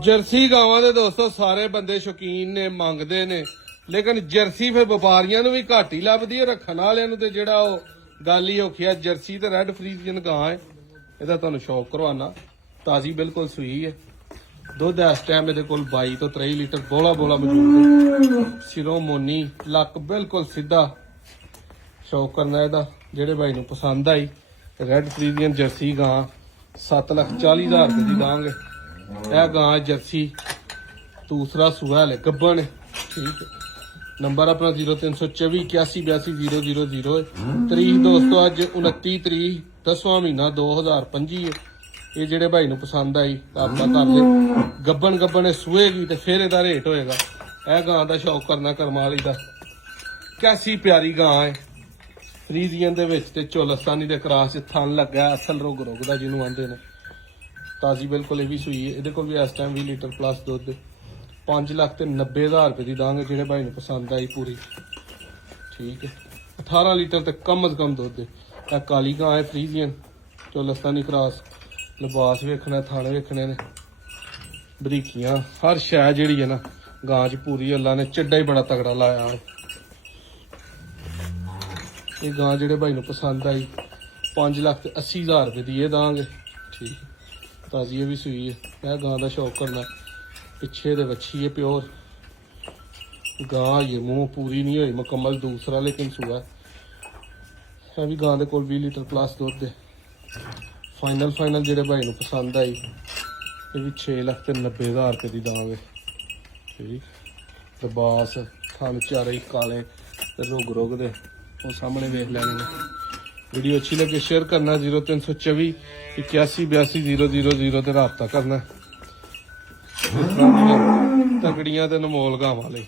Jersey ਗਾਵਾਂ ਦੇ ਦੋਸਤੋ ਸਾਰੇ ਬੰਦੇ ਸ਼ੌਕੀਨ ਨੇ, ਮੰਗਦੇ ਨੇ, ਲੇਕਿਨ ਜਰਸੀ ਫਿਰ ਵਪਾਰੀਆਂ ਨੂੰ ਵੀ ਘੱਟ ਹੀ ਲੱਭਦੀ ਹੈ, ਰੱਖਣ ਵਾਲਿਆਂ ਨੂੰ ਤੇ ਜਿਹੜਾ ਉਹ ਗੱਲ ਹੀ ਔਖੀ ਆ। ਜਰਸੀ ਤੇ ਰੈੱਡ ਫਰੀਜ਼ੀਅਨ ਗਾਂ ਹੈ, ਇਹਦਾ ਤੁਹਾਨੂੰ ਸ਼ੌਕ ਕਰਵਾਉਣਾ। ਤਾਜ਼ੀ ਬਿਲਕੁਲ ਸੂਈ ਹੈ। ਦੁੱਧ ਇਸ ਟਾਈਮ ਇਹਦੇ ਕੋਲ 22 ਤੋਂ 23 ਲੀਟਰ ਬੋਲਾ ਮੌਜੂਦ ਹੈ। ਸਿਰੋਂ ਮੋਨੀ, ਲੱਕ ਬਿਲਕੁਲ ਸਿੱਧਾ। ਸ਼ੌਕ ਕਰਨਾ ਇਹਦਾ, ਜਿਹੜੇ ਭਾਈ ਨੂੰ ਪਸੰਦ ਆਈ ਰੈੱਡ ਫਰੀਜ਼ੀਅਨ ਜਰਸੀ ਗਾਂ 7,40,000 ਰੁਪਏ ਦੀ ਦਾਂਗੇ। ਇਹ ਗਾਂ ਜਰਸੀ ਦੂਸਰਾ ਸੂਆ ਲੈ ਗੱਬਣ। ਠੀਕ ਹੈ। ਨੰਬਰ ਆਪਣਾ 0324 8182 ਤਰੀਕ ਦੋਸਤੋ ਅੱਜ 29 ਤਰੀਕ 10ਵਾਂ ਮਹੀਨਾ 2025 ਹੈ। ਇਹ ਜਿਹੜੇ ਭਾਈ ਨੂੰ ਪਸੰਦ ਆਈ ਤਾਂ ਆਪਾਂ ਕਰਦੇ ਗੱਬਣ ਸੂਏਗੀ ਤੇ ਫਿਰ ਇਹਦਾ ਰੇਟ ਹੋਏਗਾ। ਇਹ ਗਾਂ ਦਾ ਸ਼ੌਕ ਕਰਨਾ ਕਰਮਾਂ ਵਾਲੀ ਦਾ। ਕੈਸੀ ਪਿਆਰੀ ਗਾਂ ਹੈ, ਫਰੀਜ਼ੀਅਨ ਦੇ ਵਿੱਚ ਤੇ ਚੋਲਸਤਾਨੀ ਦੇ ਕਰਾਸ ਚ ਥਣ ਲੱਗਾ, ਅਸਲ ਰੋਗ ਦਾ ਜਿਹਨੂੰ ਆਂਦੇ ਨੇ। ਤਾਜ਼ੀ ਬਿਲਕੁਲ ਇਹ ਵੀ ਸੂਈ ਹੈ। ਇਹਦੇ ਕੋਲ ਵੀ ਇਸ ਟਾਈਮ 20 ਲੀਟਰ ਪਲੱਸ ਦੁੱਧ। 5,90,000 ਰੁਪਏ ਦੀ ਦਾਂਗੇ ਜਿਹੜੇ ਭਾਈ ਨੂੰ ਪਸੰਦ ਆਈ ਪੂਰੀ। ਠੀਕ ਹੈ। 18 ਲੀਟਰ ਤੇ ਕਮ ਅਜ਼ ਕਮ ਦੁੱਧ। ਇਹ ਕਾਲੀ ਗਾਂ ਹੈ ਫਰੀਜ਼ੀਅਨ ਚੋਲਸਤਾਨੀ ਕਰਾਸ। ਲਿਬਾਸ ਵੇਖਣਾ, ਥਾਣੇ ਵੇਖਣੇ ਨੇ, ਬਰੀਕੀਆਂ, ਹਰ ਸ਼ੈ ਜਿਹੜੀ ਹੈ ਨਾ ਗਾਂ ਚ ਪੂਰੀ। ਅੱਲਾ ਨੇ ਚੱਡਾ ਹੀ ਬੜਾ ਤਗੜਾ ਲਾਇਆ ਹੈ। ਇਹ ਗਾਂ ਜਿਹੜੇ ਭਾਈ ਨੂੰ ਪਸੰਦ ਆਈ 5,80,000 ਰੁਪਏ ਦੀ ਇਹ ਦਾਂਗੇ। ਠੀਕ। ਤਾਜ਼ੀ ਇਹ ਵੀ ਸੂਈ ਹੈ। ਇਹ ਗਾਂ ਦਾ ਸ਼ੌਕ ਕਰਨਾ। ਪਿੱਛੇ ਦੇ ਵੱਛੀ ਹੈ ਪਿਓਰ ਗਾਂ। ਇਹ ਮੂੰਹ ਪੂਰੀ ਨਹੀਂ ਹੋਈ ਮੁਕੰਮਲ, ਦੂਸਰਾ ਲੇਕਿਨ ਸੂਆ। ਇਹ ਵੀ ਗਾਂ ਦੇ ਕੋਲ 20 ਲੀਟਰ ਪਲੱਸ ਦੁੱਧ ਹੈ। ਫਾਈਨਲ ਜਿਹੜੇ ਭਾਈ ਨੂੰ ਪਸੰਦ ਆਈ ਇਹ ਵੀ 6,90,000 ਰੁਪਏ ਦੀ ਦਾਂਗੇ। ਠੀਕ। ਲਿਬਾਸ, ਥਣ ਚਾਰੇ ਕਾਲੇ ਤੇ ਰੁਗ ਦੇ ਉਹ ਸਾਹਮਣੇ ਵੇਖ ਲੈਣੇ ਨੇ। ਵੀਡੀਓ ਅੱਛੀ ਲੱਗੇ ਸ਼ੇਅਰ ਕਰਨਾ। 0324 8182 ਤੇ ਰਾਬਤਾ ਕਰਨਾ। ਤਗੜੀਆਂ ਤੇ ਅਨਮੋਲ ਗਾਵਾਂ ਲਈ।